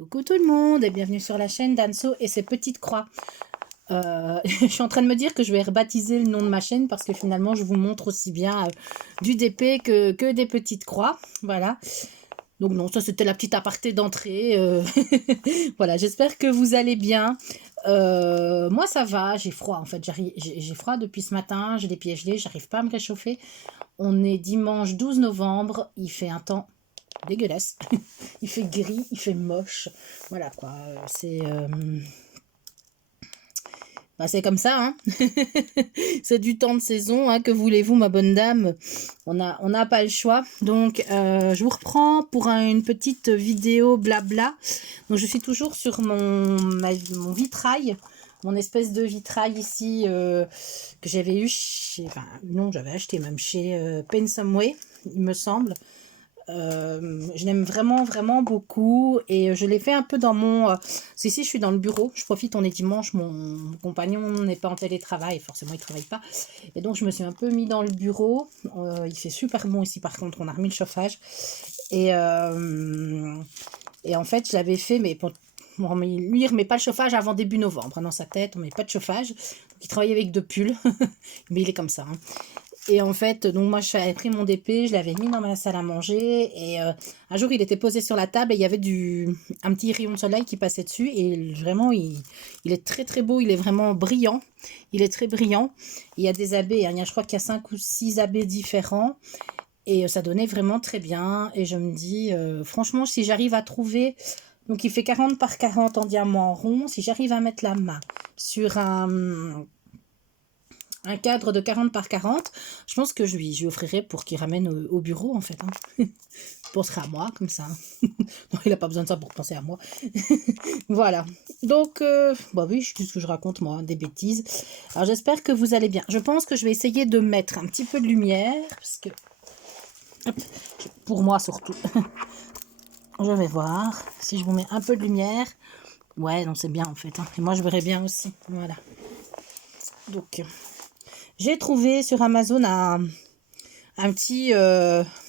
Coucou tout le monde et bienvenue sur la chaîne d'Anso et ses petites croix. Je suis en train de me dire que je vais rebaptiser le nom de ma chaîne parce que finalement je vous montre aussi bien du DP que des petites croix. Voilà. Donc non, ça c'était la petite aparté d'entrée. Voilà, j'espère que vous allez bien. Moi ça va, j'ai froid en fait. J'ai froid depuis ce matin, j'ai les pieds gelés, j'arrive pas à me réchauffer. On est dimanche 12 novembre, il fait un temps dégueulasse. Il fait gris, il fait moche. Voilà quoi, c'est comme ça, hein. C'est du temps de saison, hein. Que voulez-vous, ma bonne dame? On n'a pas le choix. Donc, je vous reprends pour une petite vidéo blabla. Donc, je suis toujours sur mon vitrail, mon espèce de vitrail ici que j'avais eu chez... Enfin, non, j'avais acheté même chez Paint Some Way, il me semble. Je l'aime vraiment vraiment beaucoup et je l'ai fait un peu dans mon ici je suis dans le bureau, je profite, on est dimanche, mon compagnon n'est pas en télétravail, forcément il travaille pas, et donc je me suis un peu mis dans le bureau. Il fait super bon ici, par contre on a remis le chauffage et en fait je l'avais fait, mais pour lui il remet pas le chauffage avant début novembre, dans sa tête on met pas de chauffage, donc il travaille avec 2 pulls mais il est comme ça, hein. Et en fait, donc moi j'avais pris mon DP, je l'avais mis dans ma salle à manger et un jour il était posé sur la table et il y avait un petit rayon de soleil qui passait dessus et vraiment il est très très beau, il est vraiment brillant, il est très brillant. Il y a des abbés, hein, je crois qu'il y a 5 ou 6 abbés différents et ça donnait vraiment très bien et je me dis franchement si j'arrive à trouver, donc il fait 40 par 40 en diamant rond, si j'arrive à mettre la main sur un cadre de 40 par 40, je pense que je lui offrirai pour qu'il ramène au bureau en fait, hein. Il pensera à moi comme ça. Non, il n'a pas besoin de ça pour penser à moi. Voilà. Donc, bah oui, je sais ce que je raconte moi, des bêtises. Alors j'espère que vous allez bien. Je pense que je vais essayer de mettre un petit peu de lumière, parce que, hop, pour moi surtout. Je vais voir si je vous mets un peu de lumière. Ouais, non, c'est bien en fait, hein. Et moi je verrai bien aussi. Voilà. Donc... j'ai trouvé sur Amazon un petit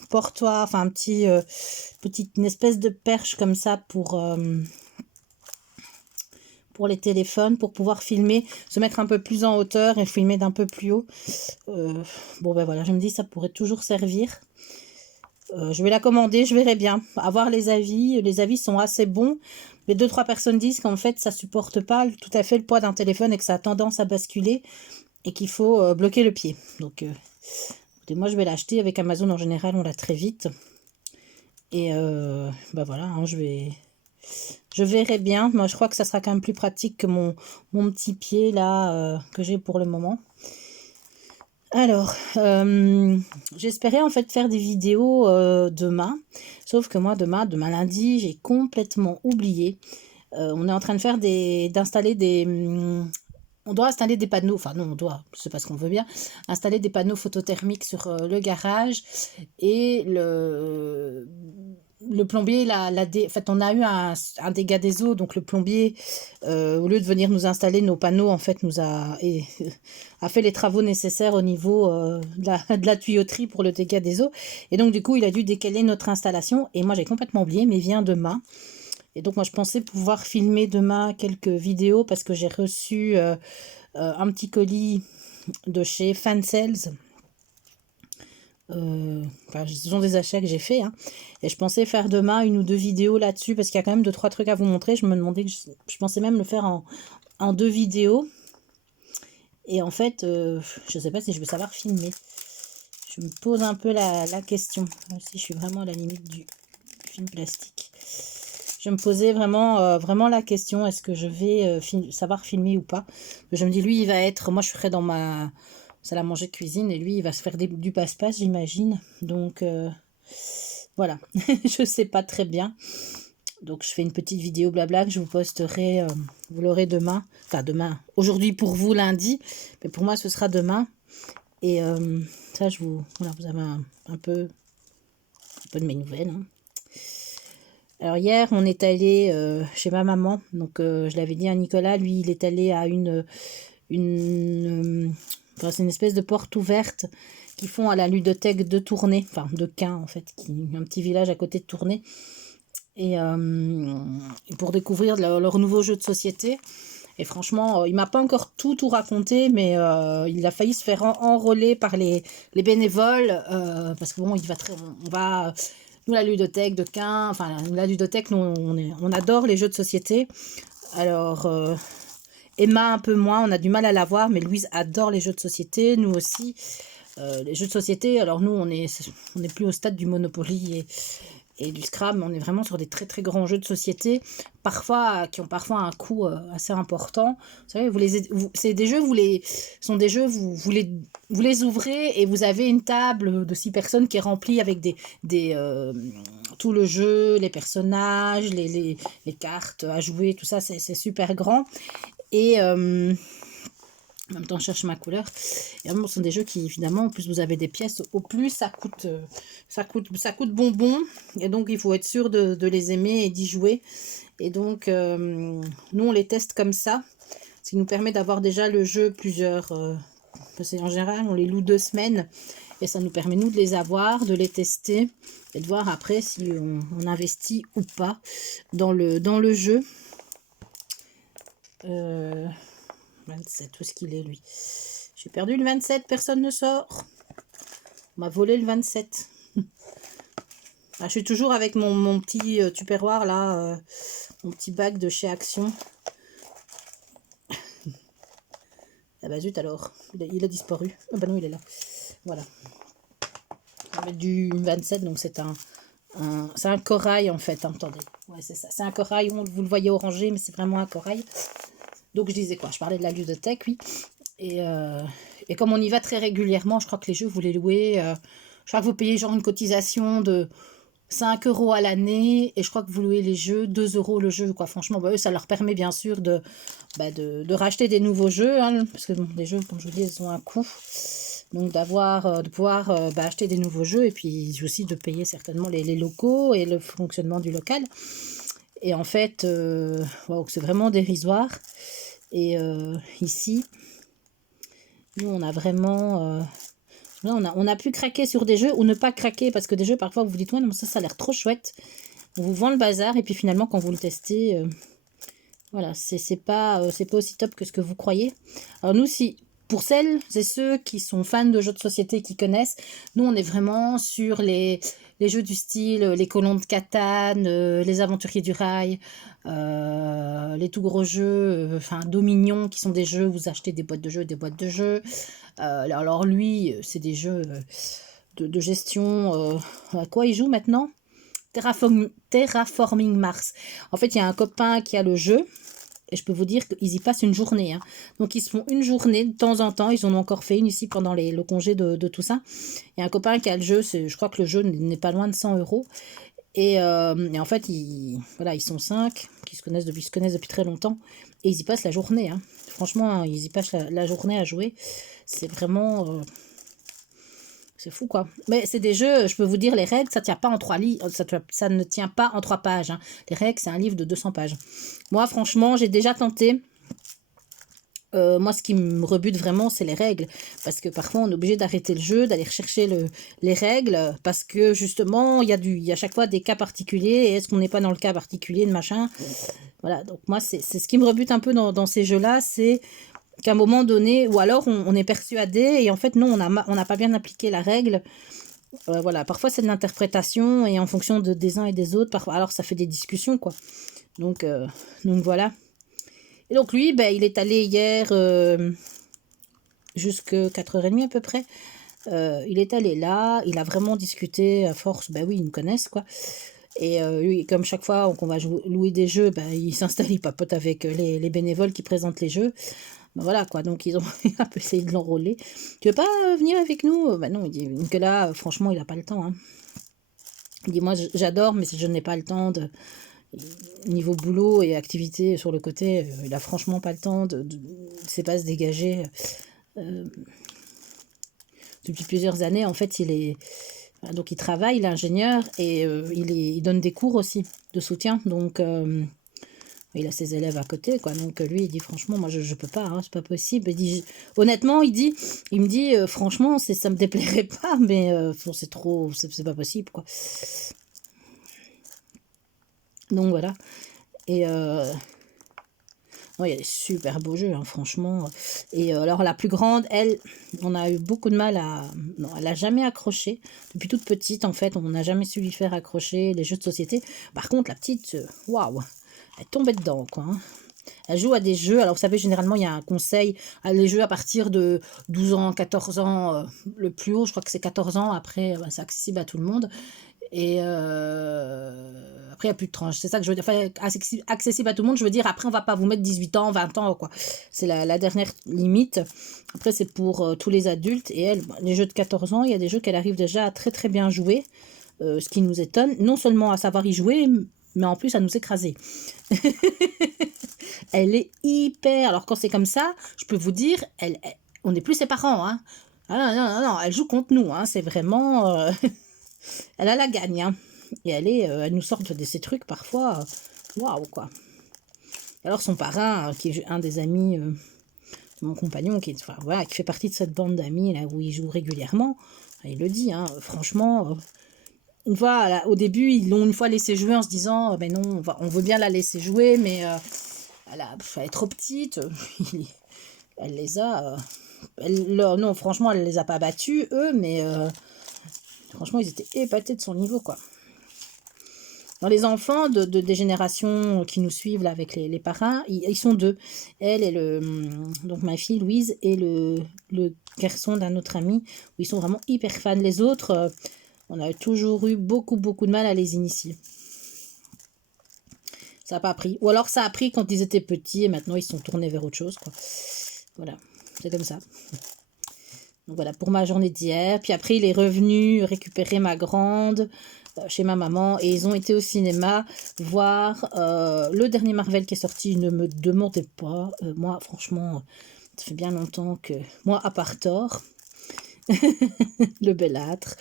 portoir, enfin une espèce de perche comme ça pour les téléphones, pour pouvoir filmer, se mettre un peu plus en hauteur et filmer d'un peu plus haut. Bon ben voilà, je me dis ça pourrait toujours servir. Je vais la commander, je verrai bien. Avoir les avis. Les avis sont assez bons. Mais 2-3 personnes disent qu'en fait ça supporte pas tout à fait le poids d'un téléphone et que ça a tendance à basculer. Et qu'il faut bloquer le pied. Donc, moi, je vais l'acheter. Avec Amazon, en général, on l'a très vite. Et bah voilà, hein, je verrai bien. Moi, je crois que ça sera quand même plus pratique que mon petit pied, là, que j'ai pour le moment. Alors, j'espérais en fait faire des vidéos demain. Sauf que moi, demain lundi, j'ai complètement oublié. On est en train de d'installer des... on doit installer des panneaux, enfin non, on doit, c'est pas ce qu'on veut bien, installer des panneaux photothermiques sur le garage et le plombier, en fait on a eu un dégât des eaux, donc le plombier, au lieu de venir nous installer nos panneaux, en fait a fait les travaux nécessaires au niveau de la tuyauterie pour le dégât des eaux, et donc du coup il a dû décaler notre installation, et moi j'ai complètement oublié, mais il vient demain. Et donc moi je pensais pouvoir filmer demain quelques vidéos parce que j'ai reçu un petit colis de chez Fansales. Enfin, ce sont des achats que j'ai fait, hein. Et je pensais faire demain 1 ou 2 vidéos là-dessus parce qu'il y a quand même 2-3 trucs à vous montrer. Je me demandais, je pensais même le faire en 2 vidéos. Et en fait, je ne sais pas si je vais savoir filmer. Je me pose un peu la question. Si je suis vraiment à la limite du film plastique. Je me posais vraiment, vraiment la question, est-ce que je vais savoir filmer ou pas? Je me dis, lui, il va être... Moi, je serai dans ma salle à manger cuisine et lui, il va se faire du passe-passe, j'imagine. Donc, voilà. Je sais pas très bien. Donc, je fais une petite vidéo blabla que je vous posterai. Vous l'aurez demain. Enfin, demain. Aujourd'hui, pour vous, lundi. Mais pour moi, ce sera demain. Et ça, voilà, vous avez un peu de mes nouvelles, hein. Alors hier, on est allé chez ma maman, donc je l'avais dit à Nicolas, lui il est allé à enfin, c'est une espèce de porte ouverte qu'ils font à la ludothèque de Tournai, enfin de Quin en fait, un petit village à côté de Tournai. et pour découvrir leur nouveau jeu de société. Et franchement, il m'a pas encore tout raconté, mais il a failli se faire enrôler par les bénévoles, parce que bon, on va, nous la ludothèque de Quin, enfin la ludothèque, nous on adore les jeux de société. Alors Emma un peu moins, on a du mal à la voir, mais Louise adore les jeux de société, nous aussi. Les jeux de société, alors nous on est plus au stade du Monopoly et du Scrabble, on est vraiment sur des très très grands jeux de société, qui ont parfois un coût assez important. Vous savez, c'est des jeux, vous les ouvrez et vous avez une table de 6 personnes qui est remplie avec tout le jeu, les personnages, les cartes à jouer, tout ça, c'est super grand. Et en même temps, je cherche ma couleur. Et vraiment, ce sont des jeux qui, évidemment, en plus vous avez des pièces, au plus ça coûte bonbon. Et donc, il faut être sûr de les aimer et d'y jouer. Et donc, nous, on les teste comme ça. Ce qui nous permet d'avoir déjà le jeu parce qu'en général, on les loue 2 semaines. Et ça nous permet, nous, de les avoir, de les tester. Et de voir après si on investit ou pas dans le jeu. 27, où est-ce qu'il est lui? J'ai perdu le 27, personne ne sort. On m'a volé le 27. Ah, je suis toujours avec mon petit tupperware là, mon petit bac de chez Action. Ah bah zut alors, il a disparu. Ah bah non, il est là. Voilà. On va mettre du 27, donc c'est un corail en fait, hein, attendez. Ouais, c'est ça, c'est un corail, vous le voyez orangé, mais c'est vraiment un corail. Donc je disais quoi? Je parlais de la ludothèque, oui. Et comme on y va très régulièrement, je crois que les jeux, vous les louez. Je crois que vous payez genre une cotisation de 5 € à l'année. Et je crois que vous louez les jeux, 2 € le jeu, quoi. Franchement, eux, ça leur permet bien sûr de racheter des nouveaux jeux. Hein, parce que bon, les jeux, comme je vous dis, ils ont un coût. Donc de pouvoir acheter des nouveaux jeux. Et puis aussi de payer certainement les locaux et le fonctionnement du local. Et en fait, c'est vraiment dérisoire. Et ici, nous, on a vraiment... là, on a pu craquer sur des jeux ou ne pas craquer. Parce que des jeux, parfois, vous vous dites, ouais, non, ça a l'air trop chouette. On vous vend le bazar. Et puis finalement, quand vous le testez, voilà, c'est pas aussi top que ce que vous croyez. Alors nous, pour celles et ceux qui sont fans de jeux de société, qui connaissent, nous, on est vraiment sur les jeux du style, les colons de Catane, les aventuriers du rail, les tout gros jeux, Dominion, qui sont des jeux où vous achetez des boîtes de jeux. Alors lui, c'est des jeux de gestion. À quoi il joue maintenant? Terraforming Mars. En fait, il y a un copain qui a le jeu. Et je peux vous dire qu'ils y passent une journée. Hein. Donc, ils se font une journée de temps en temps. Ils en ont encore fait une ici pendant le congé de tout ça. Il y a un copain qui a le jeu. Je crois que le jeu n'est pas loin de 100 €. Et en fait, ils sont 5 qui se connaissent depuis très longtemps. Et ils y passent la journée. Hein. Franchement, ils y passent la journée à jouer. C'est vraiment... c'est fou, quoi. Mais c'est des jeux, je peux vous dire, les règles, ça tient pas en 3 livres, ça ne tient pas en 3 pages. Hein. Les règles, c'est un livre de 200 pages. Moi, franchement, j'ai déjà tenté. Moi, ce qui me rebute vraiment, c'est les règles. Parce que parfois, on est obligé d'arrêter le jeu, d'aller rechercher les règles. Parce que, justement, il y a chaque fois des cas particuliers. Et est-ce qu'on n'est pas dans le cas particulier de machin? Voilà, donc moi, c'est ce qui me rebute un peu dans ces jeux-là, c'est... qu'à un moment donné, ou alors on est persuadé, et en fait non, on n'a pas bien appliqué la règle. Voilà, parfois c'est de l'interprétation, et en fonction des uns et des autres, parfois, alors ça fait des discussions, quoi. Donc voilà. Et donc lui, il est allé hier jusqu'à 4h30 à peu près. Il est allé là, il a vraiment discuté à force, oui, ils me connaissent, quoi. Et lui, comme chaque fois qu'on va louer des jeux, il s'installe, il papote avec les bénévoles qui présentent les jeux. Voilà, quoi, donc ils ont un peu essayé de l'enrôler. Tu veux pas venir avec nous? Non, il dit que là, franchement, il n'a pas le temps. Hein. Il dit, moi, j'adore, mais je n'ai pas le temps niveau boulot et activité sur le côté, il a franchement pas le temps de sait pas se dégager. Depuis plusieurs années, en fait, donc il travaille, il est ingénieur, et il donne des cours aussi de soutien, donc... il a ses élèves à côté, quoi. Donc lui, il dit franchement, moi je peux pas, hein, c'est pas possible. Honnêtement, il me dit franchement, ça me déplairait pas, mais c'est trop, c'est pas possible, quoi. Donc voilà. Et non, il y a des super beaux jeux, hein, franchement. Et alors la plus grande, elle, on a eu beaucoup de mal à... Non, elle n'a jamais accroché. Depuis toute petite, en fait, on n'a jamais su lui faire accrocher les jeux de société. Par contre, la petite, waouh, elle tombait dedans, quoi. Hein. Elle joue à des jeux. Alors, vous savez, généralement, il y a un conseil. Les jeux à partir de 12 ans, 14 ans, le plus haut, je crois que c'est 14 ans. Après, c'est accessible à tout le monde. Et après, il n'y a plus de tranche. C'est ça que je veux dire. Enfin, accessible à tout le monde, je veux dire, après, on va pas vous mettre 18 ans, 20 ans, quoi. C'est la dernière limite. Après, c'est pour tous les adultes. Et elle, les jeux de 14 ans, il y a des jeux qu'elle arrive déjà à très très bien jouer. Ce qui nous étonne, non seulement à savoir y jouer, mais en plus à nous écraser. Elle est hyper... Alors, quand c'est comme ça, je peux vous dire, on n'est plus ses parents, hein. Ah non, non, non, non, elle joue contre nous, hein. C'est vraiment... Elle a la gagne, hein. Et elle nous sort de ces trucs parfois. Waouh, quoi. Alors son parrain, qui est un des amis de mon compagnon, enfin, voilà, qui fait partie de cette bande d'amis là où il joue régulièrement, il le dit, hein, franchement, une fois, là, au début, ils l'ont une fois laissé jouer en se disant, ben non, on veut bien la laisser jouer, mais elle est trop petite. Elle les a... non, franchement, elle les a pas battus, eux, mais franchement, ils étaient épatés de son niveau, quoi. Dans les enfants des générations qui nous suivent là, avec les parrains, ils sont deux. Elle et donc ma fille Louise et le garçon d'un autre ami, où ils sont vraiment hyper fans. Les autres, on a toujours eu beaucoup de mal à les initier. Ça n'a pas pris. Ou alors ça a pris quand ils étaient petits et maintenant ils sont tournés vers autre chose, quoi. Voilà, c'est comme ça. Donc voilà pour ma journée d'hier. Puis après il est revenu récupérer ma grande chez ma maman et ils ont été au cinéma voir le dernier Marvel qui est sorti. Ne me demandez pas, moi franchement ça fait bien longtemps que moi à part Thor le Bellâtre,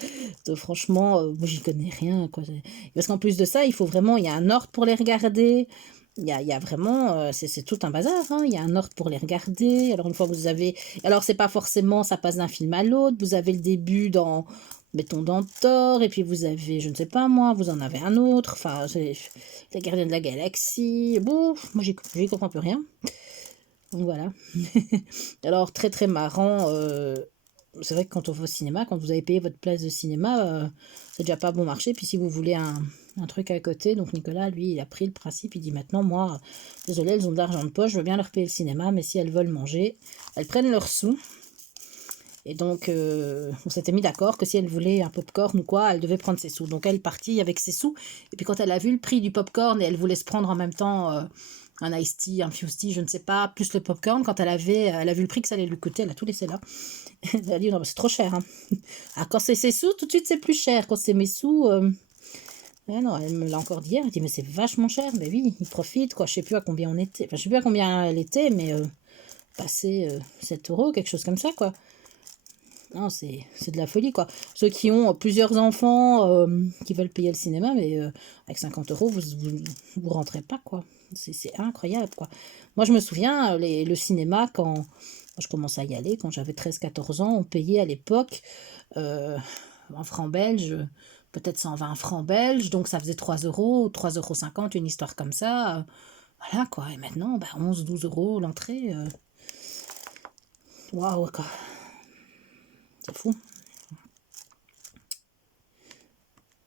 donc, franchement moi j'y connais rien, quoi. Parce qu'en plus de ça il y a un ordre pour les regarder. Il y a vraiment, c'est tout un bazar, hein. Il y a un ordre pour les regarder. Alors une fois vous avez, alors c'est pas forcément, ça passe d'un film à l'autre. Vous avez le début mettons dans Thor, et puis vous avez, je ne sais pas moi, vous en avez un autre. Enfin, c'est les Gardiens de la Galaxie. Bon, moi j'y comprends plus rien. Donc voilà. Alors très très marrant. C'est vrai que quand on va au cinéma, quand vous avez payé votre place de cinéma, c'est déjà pas bon marché. Puis si vous voulez un truc à côté, donc Nicolas, lui, il a pris le principe, il dit maintenant, moi, désolé, elles ont de l'argent de poche, je veux bien leur payer le cinéma, mais si elles veulent manger, elles prennent leurs sous. Et donc, on s'était mis d'accord que si elle voulait un popcorn ou quoi, elle devait prendre ses sous. Donc, elle est partie avec ses sous. Et puis, quand elle a vu le prix du popcorn et elle voulait se prendre en même temps un iced tea, un fused tea, je ne sais pas, plus le popcorn, quand elle a vu le prix que ça allait lui coûter, elle a tout laissé là. Elle a dit, non, c'est trop cher. Hein. Alors, quand c'est ses sous, tout de suite, c'est plus cher. Quand c'est mes sous... non, elle me l'a encore dit hier. Elle dit, mais c'est vachement cher. Mais oui, il profite, quoi. Je sais plus à combien on était. Enfin, je sais plus à combien elle était, mais passer 7 €, quelque chose comme ça, quoi. Non, c'est de la folie, quoi. Ceux qui ont plusieurs enfants qui veulent payer le cinéma, mais avec 50 €, vous rentrez pas, quoi. C'est incroyable, quoi. Moi, je me souviens, le cinéma, quand je commençais à y aller, quand j'avais 13-14 ans, on payait à l'époque en francs belges, peut-être 120 francs belges, donc ça faisait 3 €, 3,50 €, une histoire comme ça. Voilà, quoi. Et maintenant, 11-12 € l'entrée. Waouh, quoi. C'est fou.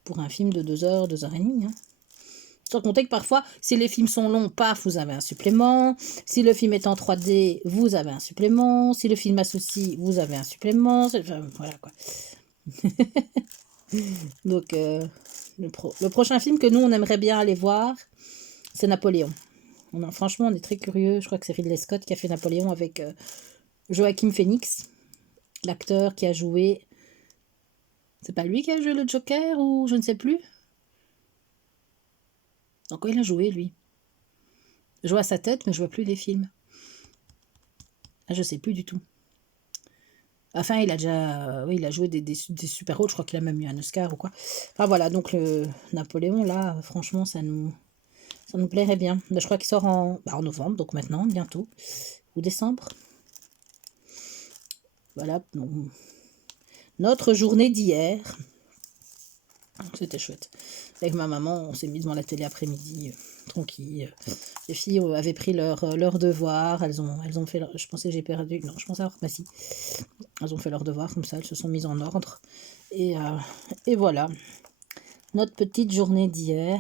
Pour un film de 2 heures, 2 heures et demie. Hein. Sans compter que parfois, si les films sont longs, paf, vous avez un supplément. Si le film est en 3D, vous avez un supplément. Si le film associe, vous avez un supplément. Enfin, voilà, quoi. Donc, le prochain film que nous, on aimerait bien aller voir, c'est Napoléon. Franchement, on est très curieux. Je crois que c'est Ridley Scott qui a fait Napoléon avec Joaquin Phoenix, l'acteur qui a joué... C'est pas lui qui a joué le Joker ou je ne sais plus. Dans quoi il a joué, lui? Je vois sa tête, mais je vois plus les films. Ah, je sais plus du tout. Enfin, il a déjà... oui, il a joué des super-héros. Je crois qu'il a même eu un Oscar ou quoi. Enfin, voilà. Donc, le Napoléon, là, franchement, ça nous plairait bien. Je crois qu'il sort en novembre, donc maintenant, bientôt. Ou décembre. Voilà. Notre journée d'hier. C'était chouette. avec ma maman, on s'est mis devant la télé après-midi, tranquille. Les filles avaient pris leur devoir, elles ont fait je pensais que j'ai perdu, non, je pensais avoir, bah si, elles ont fait leur devoir comme ça, elles se sont mises en ordre. Et voilà, notre petite journée d'hier.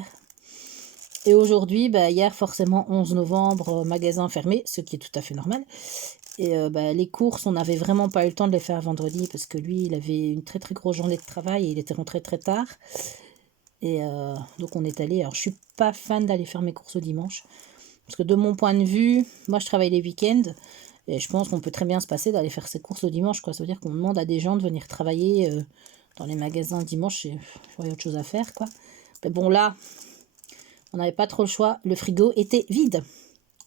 Et aujourd'hui, bah, hier, forcément, 11 novembre, magasin fermé, ce qui est tout à fait normal. Et les courses, on n'avait vraiment pas eu le temps de les faire vendredi parce que lui, il avait une très très grosse journée de travail et il était rentré très tard. Et donc on est allé. Alors je suis pas fan d'aller faire mes courses au dimanche parce que de mon point de vue, moi je travaille les week-ends et je pense qu'on peut très bien se passer d'aller faire ses courses au dimanche, quoi. Ça veut dire qu'on demande à des gens de venir travailler dans les magasins dimanche, il y a autre chose à faire, quoi. Mais bon, là, on n'avait pas trop le choix. Le frigo était vide.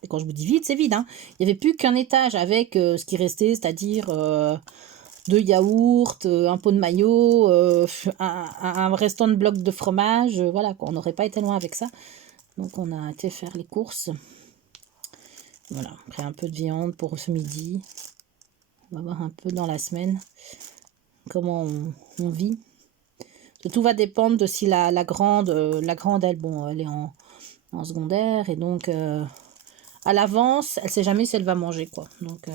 Et quand je vous dis vide, c'est vide, hein. Il n'y avait plus qu'un étage avec ce qui restait, c'est-à-dire 2 yaourts, un pot de maillot, un restant de bloc de fromage. Voilà, quoi. On n'aurait pas été loin avec ça. Donc on a été faire les courses. Voilà, pris un peu de viande pour ce midi. On va voir un peu dans la semaine comment on vit. Tout va dépendre de si la grande, elle, bon, elle est en secondaire. Et donc, à l'avance, elle sait jamais si elle va manger, quoi. Donc,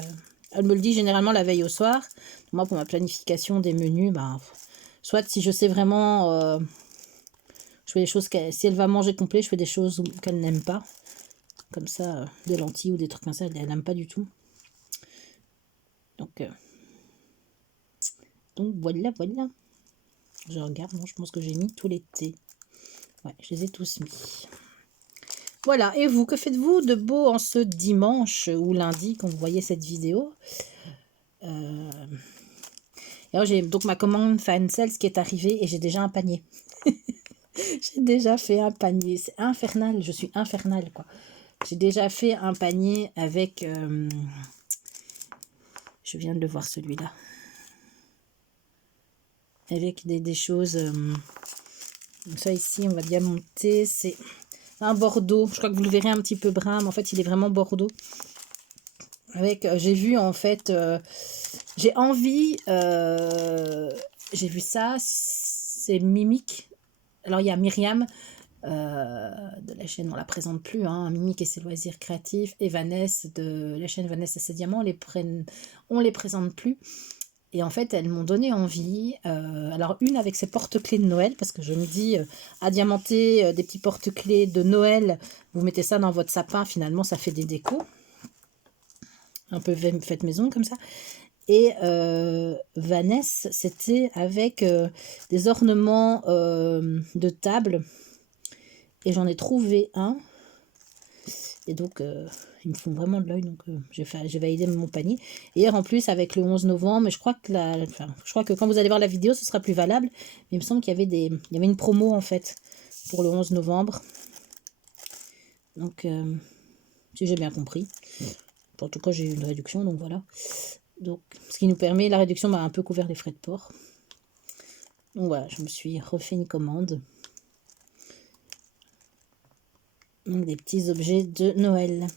elle me le dit généralement la veille au soir. Moi, pour ma planification des menus, bah, soit si je sais vraiment, je fais des choses si elle va manger complet, je fais des choses qu'elle n'aime pas. Comme ça, des lentilles ou des trucs comme ça, elle n'aime pas du tout. Donc voilà, voilà. Je regarde, non, je pense que j'ai mis tout l'été. Ouais, je les ai tous mis. Voilà, et vous, que faites-vous de beau en ce dimanche ou lundi quand vous voyez cette vidéo? Alors j'ai donc ma commande Fan Sales qui est arrivée et j'ai déjà un panier. J'ai déjà fait un panier, c'est infernal, je suis infernale, quoi. J'ai déjà fait un panier avec, je viens de le voir celui-là, avec des choses, ça ici on va diamanter, c'est un bordeaux, je crois que vous le verrez un petit peu brun, mais en fait il est vraiment bordeaux. Avec, j'ai vu en fait, j'ai envie, j'ai vu ça, c'est Mimique. Alors il y a Myriam de la chaîne, on la présente plus, hein, Mimique et ses loisirs créatifs, et Vanessa de la chaîne Vanessa et ses diamants, on les présente plus. Et en fait, elles m'ont donné envie. Alors, une avec ses porte-clés de Noël, parce que je me dis, à diamanter des petits porte-clés de Noël, vous mettez ça dans votre sapin, finalement, ça fait des décos. Un peu faites maison, comme ça. Et Vanessa, c'était avec des ornements de table. Et j'en ai trouvé un. Et donc, ils me font vraiment de l'œil. Donc, j'ai validé mon panier. Et hier, en plus, avec le 11 novembre, mais je crois que quand vous allez voir la vidéo, ce sera plus valable. Mais il me semble qu'il y avait une promo, en fait, pour le 11 novembre. Donc, si j'ai bien compris. En tout cas, j'ai eu une réduction, donc voilà. Donc, ce qui nous permet, la réduction m'a un peu couvert les frais de port. Donc voilà, je me suis refait une commande. Donc, des petits objets de Noël.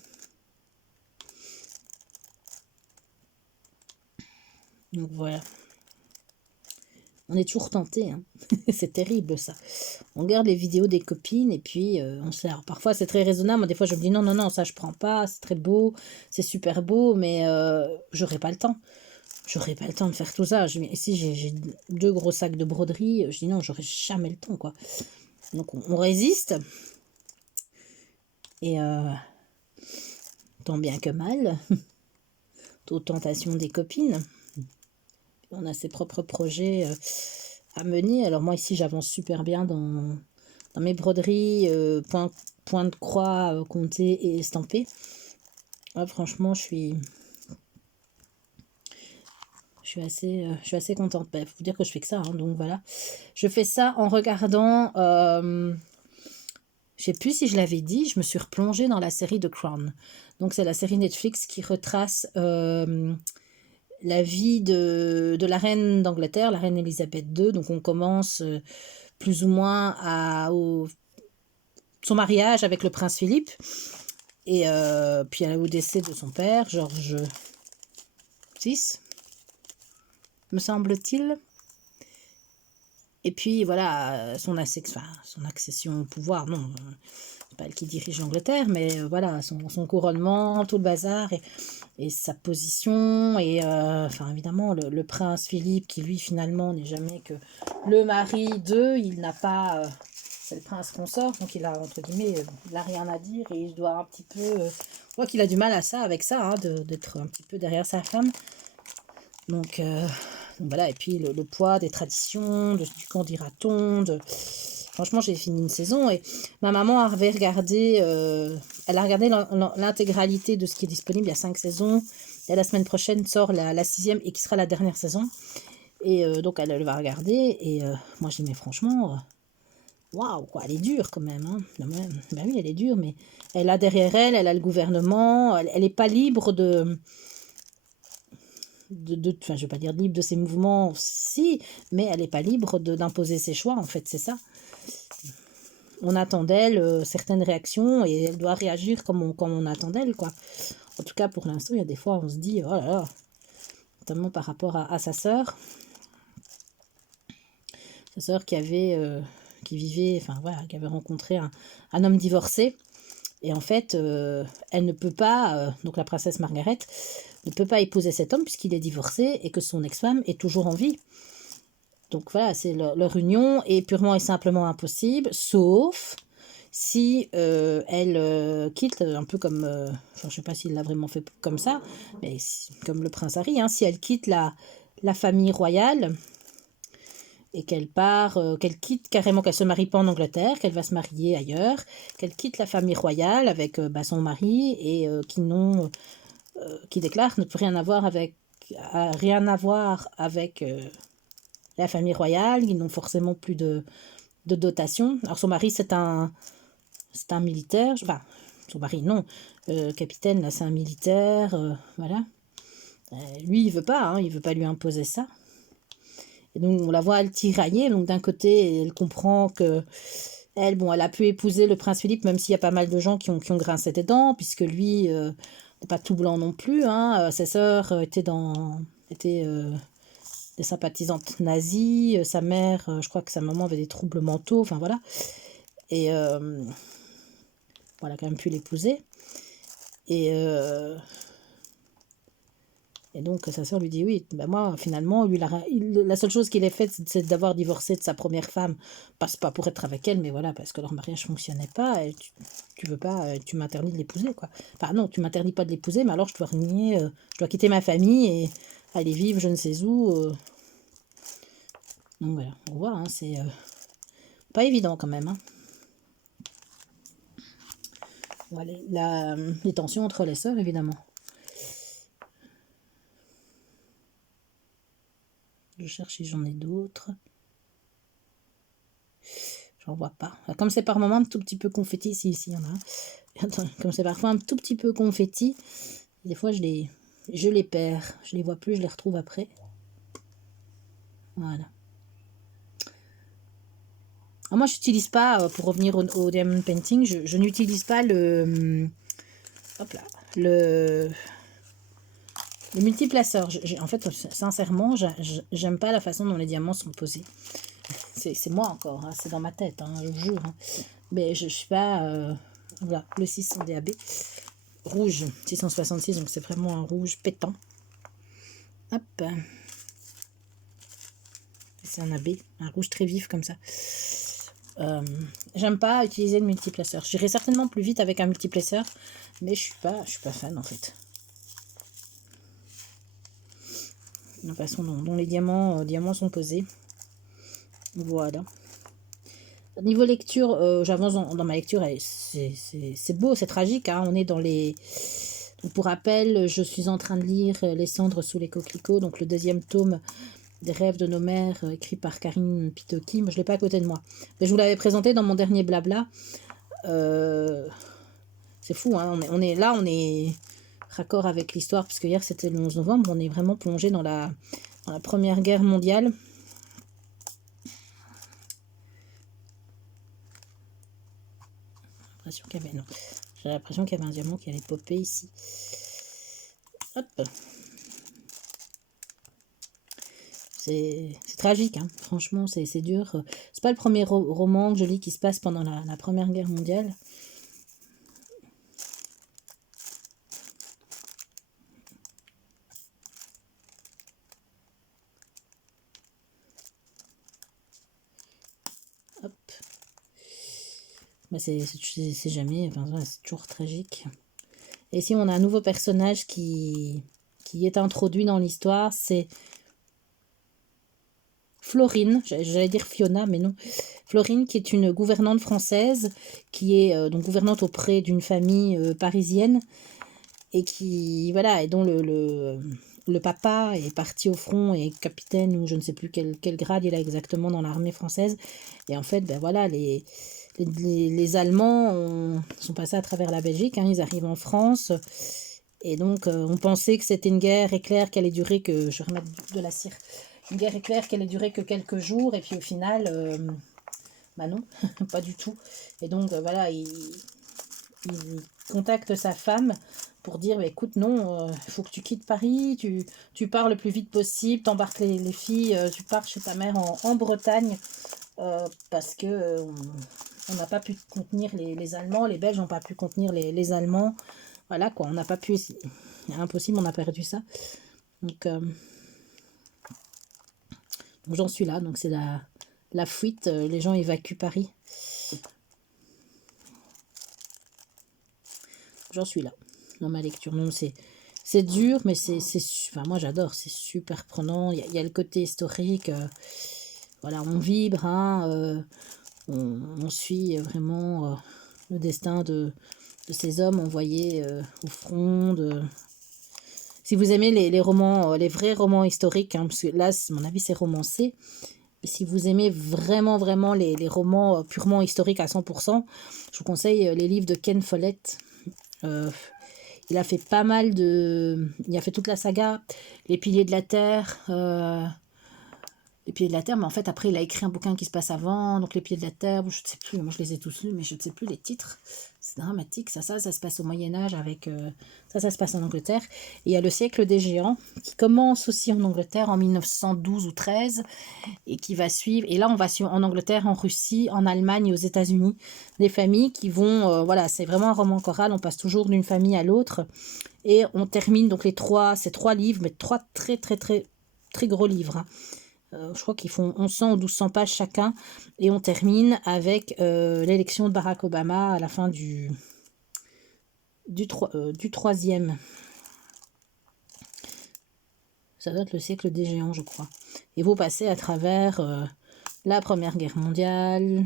Donc voilà. On est toujours tenté, hein. C'est terrible ça. On regarde les vidéos des copines et puis on se alors, parfois c'est très raisonnable. Moi, des fois je me dis non, non, non, ça je prends pas, c'est très beau, c'est super beau, mais j'aurais pas le temps. J'aurais pas le temps de faire tout ça. Ici j'ai 2 gros sacs de broderie. Je dis non, j'aurais jamais le temps, quoi. Donc on résiste. Et tant bien que mal, aux tentations des copines. On a ses propres projets à mener. Alors moi ici j'avance super bien dans mes broderies, point de croix, compté et estampé. Ouais, franchement je suis assez contente. Il faut dire que je fais que ça, hein, donc voilà. Je fais ça en regardant, je sais plus si je l'avais dit, je me suis replongée dans la série The Crown. Donc c'est la série Netflix qui retrace la vie de la reine d'Angleterre, la reine Elisabeth II. Donc on commence plus ou moins son mariage avec le prince Philippe. Et puis au décès de son père, George VI, me semble-t-il. Et puis voilà, son accession au pouvoir, non, c'est pas elle qui dirige l'Angleterre, mais voilà, son couronnement, tout le bazar, et sa position, et enfin évidemment le prince Philippe, qui lui finalement n'est jamais que le mari d'eux, il n'a pas... c'est le prince consort, donc il a, entre guillemets, il n'a rien à dire, et il doit un petit peu... je vois qu'il a du mal à ça, avec ça, hein, d'être un petit peu derrière sa femme. Donc voilà, et puis le poids des traditions, du qu'en dira-t-on, franchement j'ai fini une saison, et ma maman avait regardé, elle a regardé l'intégralité de ce qui est disponible, il y a 5 saisons, et la semaine prochaine sort la 6e, et qui sera la dernière saison, et donc elle va regarder, et moi je dis mais franchement, waouh, quoi, elle est dure quand même, hein. Ben oui, elle est dure, mais elle a derrière elle, elle a le gouvernement, elle n'est pas libre enfin, je vais pas dire libre de ses mouvements, si, mais elle n'est pas libre d'imposer ses choix, en fait, c'est ça. On attend d'elle certaines réactions, et elle doit réagir comme on attend d'elle, quoi. En tout cas, pour l'instant, il y a des fois, on se dit, oh là là, notamment par rapport à sa sœur qui vivait, enfin voilà, qui avait rencontré un homme divorcé, et en fait, elle ne peut pas, donc la princesse Margaret, ne peut pas épouser cet homme puisqu'il est divorcé et que son ex-femme est toujours en vie. Donc voilà, c'est leur union est purement et simplement impossible, sauf si elle quitte, un peu comme, enfin, je ne sais pas s'il l'a vraiment fait comme ça, mais comme le prince Harry, hein, si elle quitte la famille royale et qu'elle part, qu'elle quitte carrément, qu'elle se marie pas en Angleterre, qu'elle va se marier ailleurs, qu'elle quitte la famille royale avec son mari, et qui déclare ne peut rien avoir avec la famille royale, ils n'ont forcément plus de dotation. Alors son mari c'est un militaire, enfin son mari non, capitaine là c'est un militaire, voilà. Lui il veut pas, hein, il veut pas lui imposer ça. Et donc on la voit elle tirailler, donc d'un côté elle comprend que elle a pu épouser le prince Philippe, même s'il y a pas mal de gens qui ont grincé des dents, puisque lui n'est pas tout blanc non plus, hein. Sa sœur était des sympathisantes nazies, sa mère, je crois que sa maman avait des troubles mentaux, enfin voilà. Et voilà, quand même pu l'épouser. Et, et donc sa sœur lui dit oui, ben moi finalement, lui, la seule chose qu'il ait faite, c'est d'avoir divorcé de sa première femme, pas pour être avec elle, mais voilà, parce que leur mariage fonctionnait pas, et tu veux pas, tu m'interdis de l'épouser, quoi. Enfin non, tu m'interdis pas de l'épouser, mais alors je dois renier, je dois quitter ma famille et aller vivre je ne sais où. Donc voilà, on voit, hein, c'est pas évident quand même, hein. Voilà, les tensions entre les sœurs, évidemment. Je cherche si j'en ai d'autres. J'en vois pas. Comme c'est par moments un tout petit peu confetti, ici il y en a. Attends, comme c'est parfois un tout petit peu confetti, des fois je les perds. Je les vois plus, je les retrouve après. Voilà. Alors moi, j'utilise pas, pour revenir au diamond painting, je n'utilise pas hop là, le multiplaceur. En fait, sincèrement, j'aime pas la façon dont les diamants sont posés. C'est moi encore, hein, c'est dans ma tête, hein, je jure. Hein. Mais je suis pas... voilà, le 600 DAB. Rouge, 666, donc c'est vraiment un rouge pétant. Hop. C'est un AB, un rouge très vif comme ça. J'aime pas utiliser le multiplaceur. J'irai certainement plus vite avec un multiplaceur, mais je suis pas fan en fait. La façon dont les diamants sont posés. Voilà. Niveau lecture, j'avance dans ma lecture, c'est beau, c'est tragique, hein. On est dans les... Donc, pour rappel, je suis en train de lire Les cendres sous les coquelicots, donc le 2e tome des rêves de nos mères, écrit par Karine Pitoki. Moi, je ne l'ai pas à côté de moi. Mais je vous l'avais présenté dans mon dernier blabla. C'est fou, hein. On est raccord avec l'histoire, puisque hier c'était le 11 novembre, on est vraiment plongé dans la Première Guerre mondiale. J'ai l'impression qu'il y avait un diamant qui allait popper ici. Hop. c'est tragique, hein. Franchement, c'est dur. C'est pas le premier roman que je lis qui se passe pendant la Première Guerre mondiale. Hop. Bah, c'est jamais, enfin, voilà, c'est toujours tragique. Et ici, on a un nouveau personnage qui est introduit dans l'histoire, c'est Florine, j'allais dire Fiona, mais non. Florine, qui est une gouvernante française, qui est donc gouvernante auprès d'une famille parisienne, et qui, voilà, et dont le papa est parti au front et capitaine, ou je ne sais plus quel grade il a exactement dans l'armée française. Et en fait, ben voilà, les Allemands sont passés à travers la Belgique, hein, ils arrivent en France. Et donc, on pensait que c'était une guerre éclair qui allait durer que... Je vais remettre de la cire. Une guerre éclair qui allait durer que quelques jours. Et puis au final, bah non, pas du tout. Et donc, voilà, il contacte sa femme pour dire, bah, écoute, non, il faut que tu quittes Paris, tu pars le plus vite possible, t'embarques les filles, tu pars chez ta mère en Bretagne, parce que on n'a pas pu contenir les Allemands, les Belges n'ont pas pu contenir les Allemands. Voilà quoi, on n'a pas pu, impossible, on a perdu ça. Donc j'en suis là, donc c'est la fuite, les gens évacuent Paris. J'en suis là, dans ma lecture. Non, c'est dur, mais enfin, moi j'adore, c'est super prenant. Il y a le côté historique, voilà, on vibre, hein, on suit vraiment le destin de ces hommes envoyés au front. Si vous aimez les romans, les vrais romans historiques, hein, parce que là, à mon avis, c'est romancé. Et si vous aimez vraiment, vraiment les romans purement historiques à 100%, je vous conseille les livres de Ken Follett. Il a fait pas mal de... Il a fait toute la saga, Les Piliers de la Terre. Les Piliers de la Terre, mais en fait, après, il a écrit un bouquin qui se passe avant, donc Les Piliers de la Terre, je ne sais plus, moi je les ai tous lus, mais je ne sais plus les titres. C'est dramatique, ça se passe au Moyen-Âge avec... ça se passe en Angleterre. Et il y a Le Siècle des Géants, qui commence aussi en Angleterre en 1912 ou 13, et qui va suivre... Et là, on va suivre en Angleterre, en Russie, en Allemagne et aux États-Unis, des familles qui vont... voilà, c'est vraiment un roman choral, on passe toujours d'une famille à l'autre, et on termine donc ces trois livres, mais trois très, très, très, très gros livres, hein. Je crois qu'ils font 1100 ou 1200 pages chacun. Et on termine avec l'élection de Barack Obama à la fin du troisième. Ça doit être le siècle des géants, je crois. Et vous passez à travers la Première Guerre mondiale,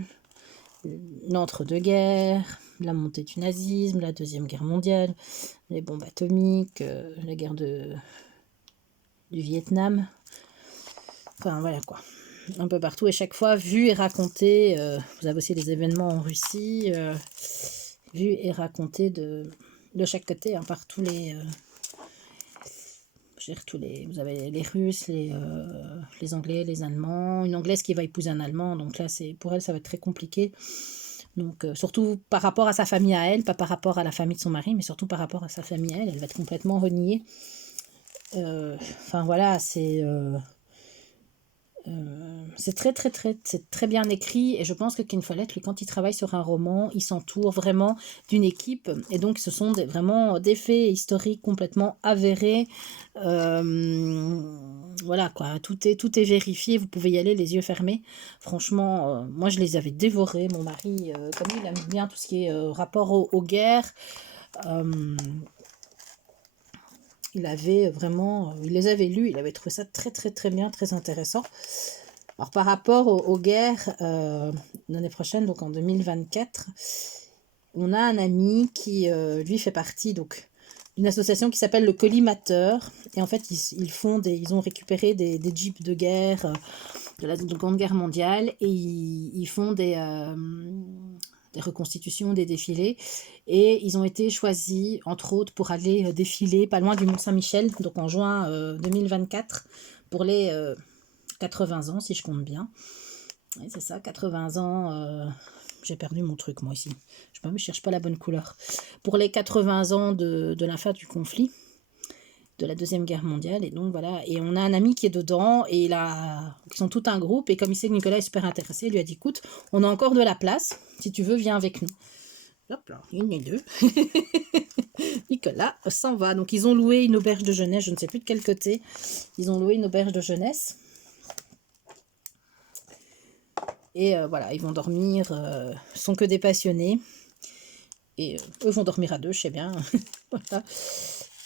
l'entre-deux-guerres, la montée du nazisme, la Deuxième Guerre mondiale, les bombes atomiques, la guerre du Vietnam. Enfin, voilà quoi. Un peu partout. Et chaque fois, vu et raconté, vous avez aussi les événements en Russie, vu et raconté de chaque côté, hein, par tous les... je veux dire, vous avez les Russes, les Anglais, les Allemands, une Anglaise qui va épouser un Allemand, donc là, pour elle, ça va être très compliqué. Donc, surtout par rapport à sa famille à elle, pas par rapport à la famille de son mari, mais surtout par rapport à sa famille à elle, elle va être complètement reniée. Enfin, voilà, c'est c'est très bien écrit, et je pense que Ken Follett, lui, quand il travaille sur un roman, il s'entoure vraiment d'une équipe, et donc ce sont vraiment des faits historiques complètement avérés. Voilà quoi, tout est vérifié, vous pouvez y aller les yeux fermés. Franchement, moi je les avais dévorés, mon mari, comme il aime bien tout ce qui est rapport aux guerres, il avait vraiment, il les avait lus, il avait trouvé ça très très très bien, très intéressant. Alors par rapport aux guerres, l'année prochaine, donc en 2024, on a un ami qui, lui, fait partie donc d'une association qui s'appelle le Collimateur. Et en fait, ils ont récupéré des jeeps de guerre de la Seconde Guerre mondiale, et ils font des reconstitutions, des défilés, et ils ont été choisis entre autres pour aller défiler pas loin du Mont-Saint-Michel, donc en juin 2024, pour les 80 ans si je compte bien. Oui, c'est ça, 80 ans, j'ai perdu mon truc moi ici, je cherche pas la bonne couleur, pour les 80 ans de la fin du conflit. de la Deuxième Guerre mondiale. Et donc voilà, et on a un ami qui est dedans, et ils sont tout un groupe, et comme il sait que Nicolas est super intéressé, il lui a dit, écoute, on a encore de la place, si tu veux, viens avec nous. Hop là, une et deux. Nicolas s'en va. Donc ils ont loué une auberge de jeunesse, je ne sais plus de quel côté, ils ont loué une auberge de jeunesse. Et voilà, ils vont dormir, sont que des passionnés. Et eux vont dormir à deux, je sais bien. Voilà.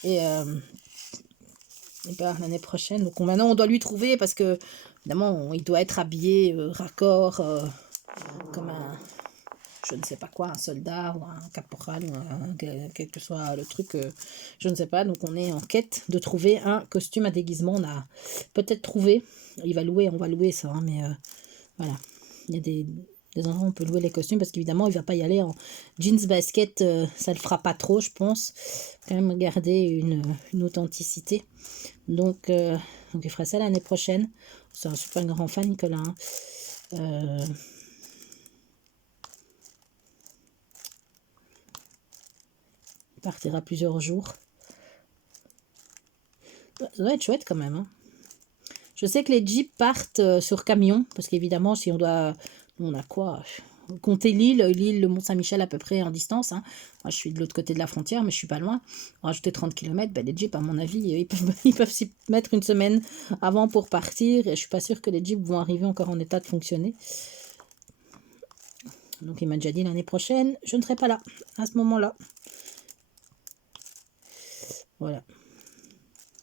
Et ben, l'année prochaine, donc maintenant on doit lui trouver, parce que évidemment il doit être habillé raccord, comme un, je ne sais pas quoi, un soldat ou un caporal, ou quel que soit le truc, je ne sais pas. Donc on est en quête de trouver un costume à déguisement. On a peut-être trouvé, on va louer ça, hein, mais voilà, il y a des endroits où on peut louer les costumes, parce qu'évidemment il va pas y aller en jeans basket, ça le fera pas trop, je pense. Quand même garder une authenticité. Donc il fera ça l'année prochaine. C'est un super grand fan, Nicolas, hein. Il partira plusieurs jours. Ça doit être chouette quand même, hein. Je sais que les jeeps partent sur camion, parce qu'évidemment, si on doit... On a quoi? Compter l'île, le Mont-Saint-Michel à peu près en distance, hein. Moi, je suis de l'autre côté de la frontière, mais je suis pas loin. On va rajouter 30 km, ben, les jeeps, à mon avis, ils peuvent s'y mettre une semaine avant pour partir, et je suis pas sûre que les jeeps vont arriver encore en état de fonctionner. Donc il m'a déjà dit l'année prochaine, je ne serai pas là, à ce moment-là. Voilà.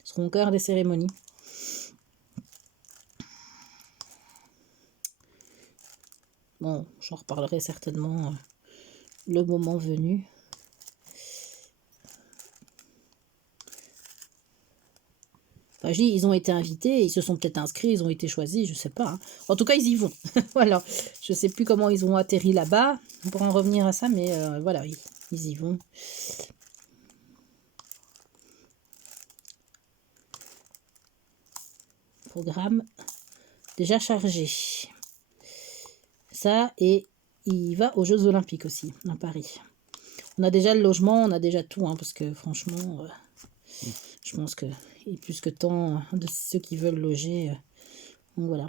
Ils seront au cœur des cérémonies. Bon, j'en reparlerai certainement le moment venu. Enfin, je dis, ils ont été invités, ils se sont peut-être inscrits, ils ont été choisis, je sais pas, hein. En tout cas, ils y vont. Voilà. Je sais plus comment ils ont atterri là-bas. On pourra en revenir à ça, mais voilà, ils y vont. Programme déjà chargé. Ça, et il va aux Jeux Olympiques aussi, à Paris. On a déjà le logement, on a déjà tout, hein, parce que franchement, je pense qu'il est plus que temps de ceux qui veulent loger. Donc voilà.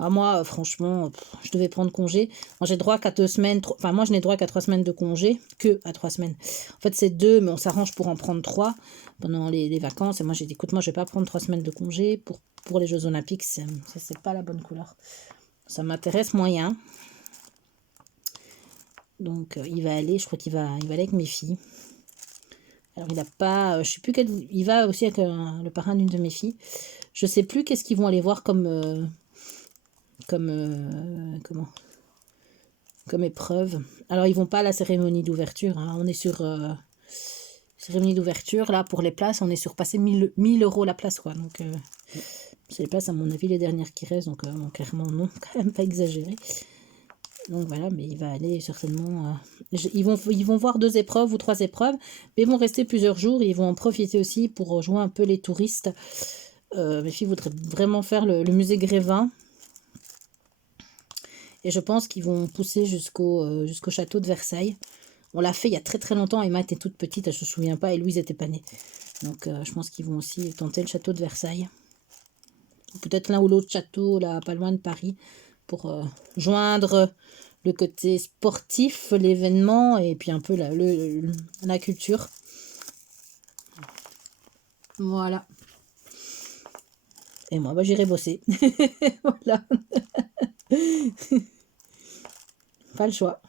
Alors moi, franchement, je devais prendre congé. Moi, j'ai droit qu'à 2 semaines. Enfin, moi, je n'ai droit qu'à 3 semaines de congé. Que à 3 semaines. En fait, c'est 2, mais on s'arrange pour en prendre 3 pendant les vacances. Et moi, j'ai dit, écoute, moi, je vais pas prendre 3 semaines de congé pour les Jeux Olympiques. Ça, c'est pas la bonne couleur. Ça m'intéresse moyen. Donc, il va aller, je crois qu'il va aller avec mes filles. Alors, il n'a pas, je sais plus quel, il va aussi avec le parrain d'une de mes filles. Je sais plus qu'est-ce qu'ils vont aller voir comme épreuve. Alors, ils vont pas à la cérémonie d'ouverture, hein. On est sur cérémonie d'ouverture, là, pour les places, on est sur passer 1000 € la place, quoi. Donc, c'est les places, à mon avis, les dernières qui restent. Donc, clairement, non, quand même pas exagéré. Donc, voilà, mais il va aller certainement... ils vont voir 2 épreuves ou 3 épreuves, mais ils vont rester plusieurs jours. Et ils vont en profiter aussi pour rejoindre un peu les touristes. Mes filles voudraient vraiment faire le musée Grévin. Et je pense qu'ils vont pousser jusqu'au château de Versailles. On l'a fait il y a très très longtemps. Emma était toute petite, elle ne se souvient pas, et Louise n'était pas née. Donc je pense qu'ils vont aussi tenter le château de Versailles. Peut-être l'un ou l'autre château, là, pas loin de Paris, pour joindre le côté sportif, l'événement, et puis un peu la culture. Voilà. Et moi, bah, j'irai bosser. Voilà. Pas le choix.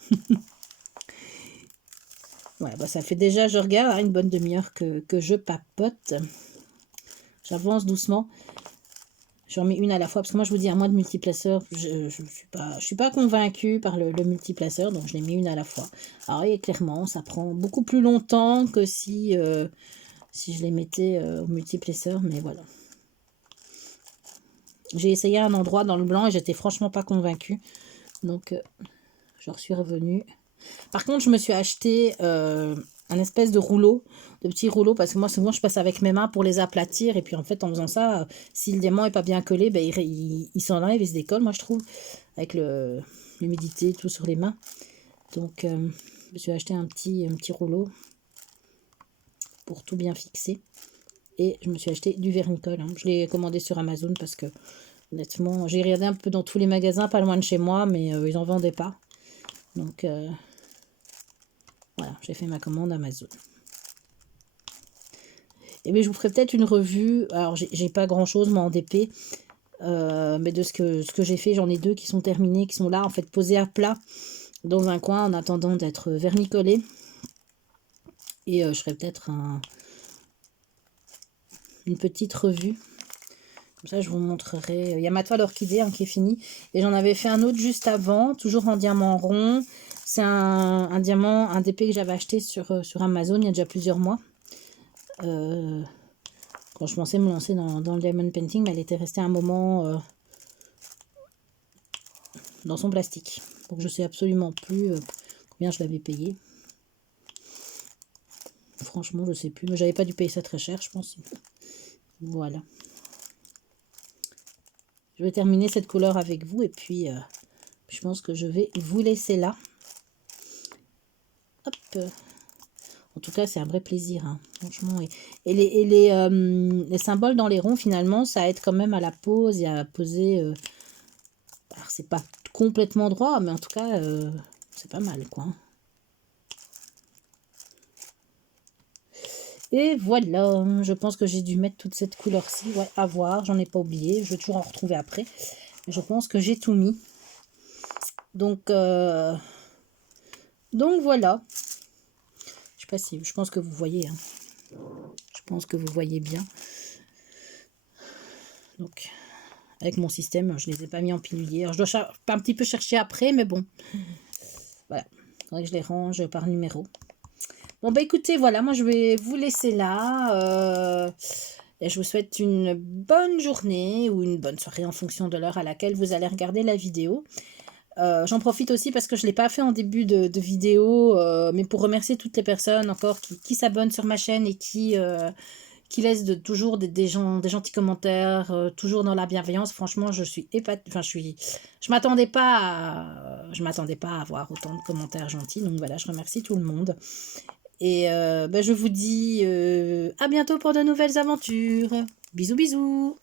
Voilà, bah, ça fait déjà, je regarde, hein, une bonne demi-heure que je papote. J'avance doucement. J'en mets une à la fois, parce que moi je vous dis, à moins de multiplaceur, je suis pas convaincue par le multiplaceur, donc je les mets une à la fois. Alors et clairement, ça prend beaucoup plus longtemps que si je les mettais au multiplaceur, mais voilà. J'ai essayé un endroit dans le blanc et j'étais franchement pas convaincue, donc je suis revenue. Par contre, je me suis acheté un espèce de rouleau, de petits rouleaux, parce que moi, souvent, je passe avec mes mains pour les aplatir. Et puis, en fait, en faisant ça, si le diamant n'est pas bien collé, ben, il s'enlève, il se décolle, moi, je trouve, avec l'humidité, tout sur les mains. Donc, je me suis acheté un petit rouleau pour tout bien fixer. Et je me suis acheté du vernicole. Hein. Je l'ai commandé sur Amazon parce que, honnêtement, j'ai regardé un peu dans tous les magasins, pas loin de chez moi, mais ils n'en vendaient pas. Donc, voilà, j'ai fait ma commande Amazon. Et bien, je vous ferai peut-être une revue. Alors, j'ai pas grand-chose, moi, en DP. Mais de ce que j'ai fait, j'en ai 2 qui sont terminés, qui sont là, en fait, posés à plat dans un coin en attendant d'être vernicolés. Et je ferai peut-être une petite revue. Comme ça, je vous montrerai. Il y a ma toile orchidée qui est finie. Et j'en avais fait un autre juste avant, toujours en diamant rond. C'est un diamant, un DP que j'avais acheté sur Amazon il y a déjà plusieurs mois. Quand je pensais me lancer dans le diamond painting, mais elle était restée un moment dans son plastique. Donc je sais absolument plus combien je l'avais payé. Franchement, je sais plus. Mais j'avais pas dû payer ça très cher, je pense. Voilà. Je vais terminer cette couleur avec vous et puis je pense que je vais vous laisser là. Hop. En tout cas, c'est un vrai plaisir, hein, franchement. Et les symboles dans les ronds, finalement, ça aide quand même à la pose et à poser. Alors, c'est pas complètement droit, mais en tout cas, c'est pas mal, quoi. Et voilà, je pense que j'ai dû mettre toute cette couleur-ci. Ouais, à voir, j'en ai pas oublié. Je vais toujours en retrouver après. Mais je pense que j'ai tout mis. Donc voilà. Je sais pas si, je pense que vous voyez. Hein. Je pense que vous voyez bien. Donc, avec mon système, je ne les ai pas mis en pilulier. Alors, je dois un petit peu chercher après, mais bon. Voilà. Il faudrait que je les range par numéro. Bon, bah écoutez, voilà, moi je vais vous laisser là. Et je vous souhaite une bonne journée ou une bonne soirée en fonction de l'heure à laquelle vous allez regarder la vidéo. J'en profite aussi parce que je ne l'ai pas fait en début de vidéo, mais pour remercier toutes les personnes encore qui s'abonnent sur ma chaîne et qui laissent toujours des gentils commentaires, toujours dans la bienveillance. Franchement, je suis épatée. Enfin, je m'attendais pas à avoir autant de commentaires gentils. Donc voilà, je remercie tout le monde. Et je vous dis à bientôt pour de nouvelles aventures. Bisous, bisous.